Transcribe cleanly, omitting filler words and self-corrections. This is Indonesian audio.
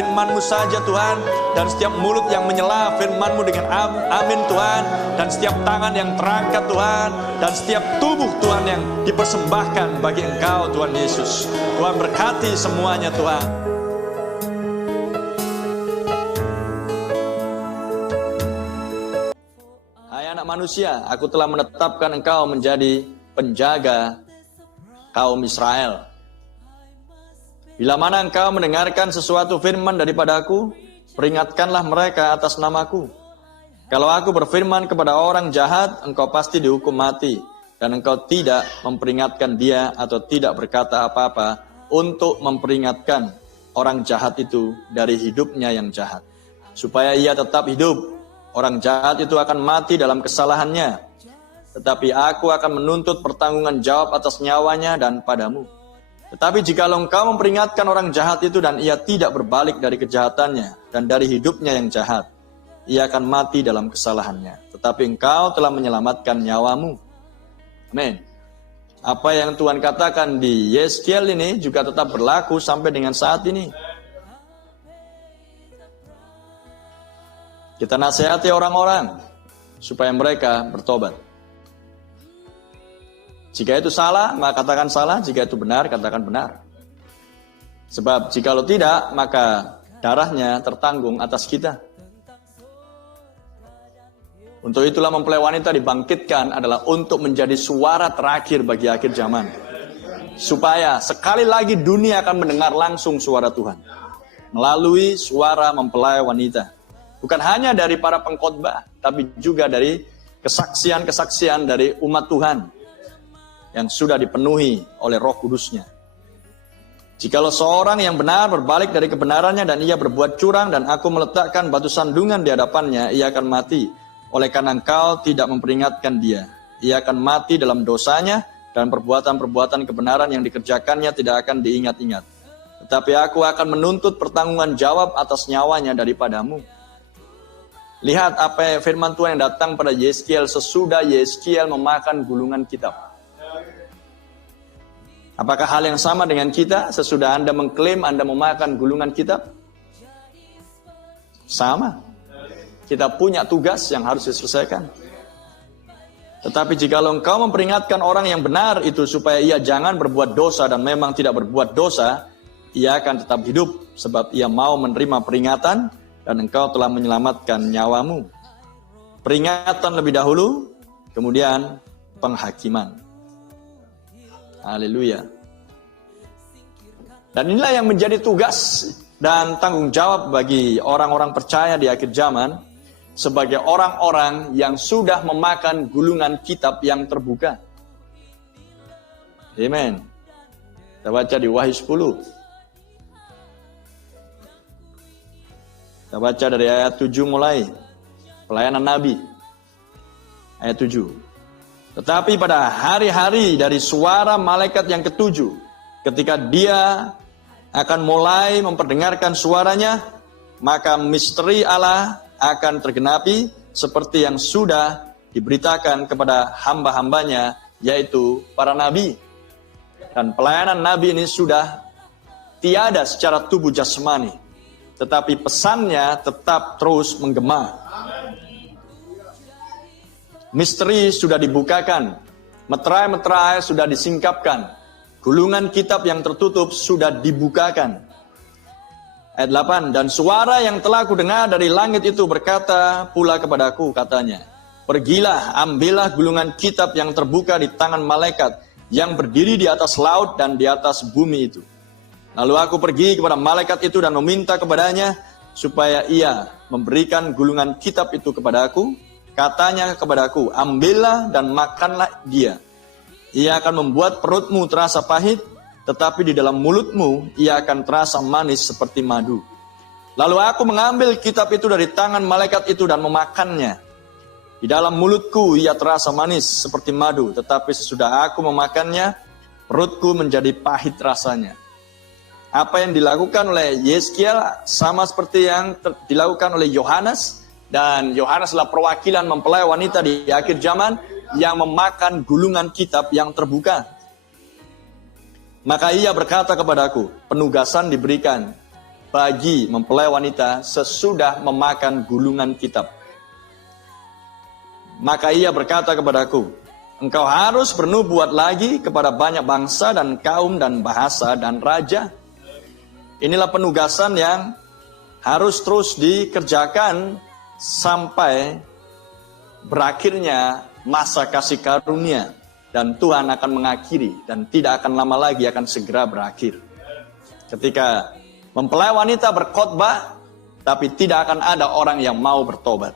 firman-Mu saja Tuhan. Dan setiap mulut yang menyela firman-Mu dengan amin Tuhan. Dan setiap tangan yang terangkat Tuhan. Dan setiap tubuh Tuhan yang dipersembahkan bagi Engkau Tuhan Yesus. Tuhan berkati semuanya Tuhan. Hai anak manusia, aku telah menetapkan engkau menjadi penjaga kaum Israel. Bila mana engkau mendengarkan sesuatu firman daripada aku, peringatkanlah mereka atas namaku. Kalau aku berfirman kepada orang jahat, engkau pasti dihukum mati. Dan engkau tidak memperingatkan dia atau tidak berkata apa-apa untuk memperingatkan orang jahat itu dari hidupnya yang jahat. Supaya ia tetap hidup. Orang jahat itu akan mati dalam kesalahannya. Tetapi aku akan menuntut pertanggungan jawab atas nyawanya dan padamu. Tetapi jikalau engkau memperingatkan orang jahat itu dan ia tidak berbalik dari kejahatannya dan dari hidupnya yang jahat, ia akan mati dalam kesalahannya. Tetapi engkau telah menyelamatkan nyawamu. Amin. Apa yang Tuhan katakan di Yeskiel ini juga tetap berlaku sampai dengan saat ini. Kita nasihati orang-orang supaya mereka bertobat. Jika itu salah, maka katakan salah. Jika itu benar, katakan benar. Sebab jikalau tidak, maka darahnya tertanggung atas kita. Untuk itulah mempelai wanita dibangkitkan adalah untuk menjadi suara terakhir bagi akhir zaman. Supaya sekali lagi dunia akan mendengar langsung suara Tuhan. Melalui suara mempelai wanita. Bukan hanya dari para pengkhotbah, tapi juga dari kesaksian-kesaksian dari umat Tuhan. Yang sudah dipenuhi oleh Roh Kudusnya. Jikalau seorang yang benar berbalik dari kebenarannya dan ia berbuat curang dan aku meletakkan batu sandungan di hadapannya, ia akan mati. Oleh karena engkau tidak memperingatkan dia, ia akan mati dalam dosanya dan perbuatan-perbuatan kebenaran yang dikerjakannya tidak akan diingat-ingat. Tetapi aku akan menuntut pertanggungan jawab atas nyawanya daripadamu. Lihat apa firman Tuhan yang datang pada Yeskiel sesudah Yeskiel memakan gulungan kitab. Apakah hal yang sama dengan kita sesudah Anda mengklaim Anda memakan gulungan kitab? Sama. Kita punya tugas yang harus diselesaikan. Tetapi jikalau engkau memperingatkan orang yang benar itu supaya ia jangan berbuat dosa dan memang tidak berbuat dosa, ia akan tetap hidup sebab ia mau menerima peringatan dan engkau telah menyelamatkan nyawamu. Peringatan lebih dahulu, kemudian penghakiman. Haleluya. Dan inilah yang menjadi tugas dan tanggung jawab bagi orang-orang percaya di akhir zaman sebagai orang-orang yang sudah memakan gulungan kitab yang terbuka. Amen. Kita baca di Wahyu 10. Kita baca dari ayat 7 mulai. Pelayanan Nabi. Ayat 7. Tetapi pada hari-hari dari suara malaikat yang ketujuh, ketika dia akan mulai memperdengarkan suaranya, maka misteri Allah akan tergenapi seperti yang sudah diberitakan kepada hamba-hambanya, yaitu para nabi. Dan pelayanan nabi ini sudah tiada secara tubuh jasmani, tetapi pesannya tetap terus menggema. Misteri sudah dibukakan, meterai-meterai sudah disingkapkan, gulungan kitab yang tertutup sudah dibukakan. Ayat 8, dan suara yang telah kudengar dari langit itu berkata pula kepadaku, katanya, pergilah, ambillah gulungan kitab yang terbuka di tangan malaikat yang berdiri di atas laut dan di atas bumi itu. Lalu aku pergi kepada malaikat itu dan meminta kepadanya supaya ia memberikan gulungan kitab itu kepadaku. Katanya kepadaku, ambillah dan makanlah dia. Ia akan membuat perutmu terasa pahit, tetapi di dalam mulutmu ia akan terasa manis seperti madu. Lalu aku mengambil kitab itu dari tangan malaikat itu dan memakannya. Di dalam mulutku ia terasa manis seperti madu, tetapi sesudah aku memakannya, perutku menjadi pahit rasanya. Apa yang dilakukan oleh Yeskiel sama seperti yang dilakukan oleh Yohanes. Dan Yohanes adalah perwakilan mempelai wanita di akhir zaman yang memakan gulungan kitab yang terbuka. Maka ia berkata kepadaku, penugasan diberikan bagi mempelai wanita sesudah memakan gulungan kitab. Maka ia berkata kepadaku, engkau harus bernubuat lagi kepada banyak bangsa dan kaum dan bahasa dan raja. Inilah penugasan yang harus terus dikerjakan sampai berakhirnya masa kasih karunia. Dan Tuhan akan mengakhiri dan tidak akan lama lagi, akan segera berakhir. Ketika mempelai wanita berkhotbah, tapi tidak akan ada orang yang mau bertobat.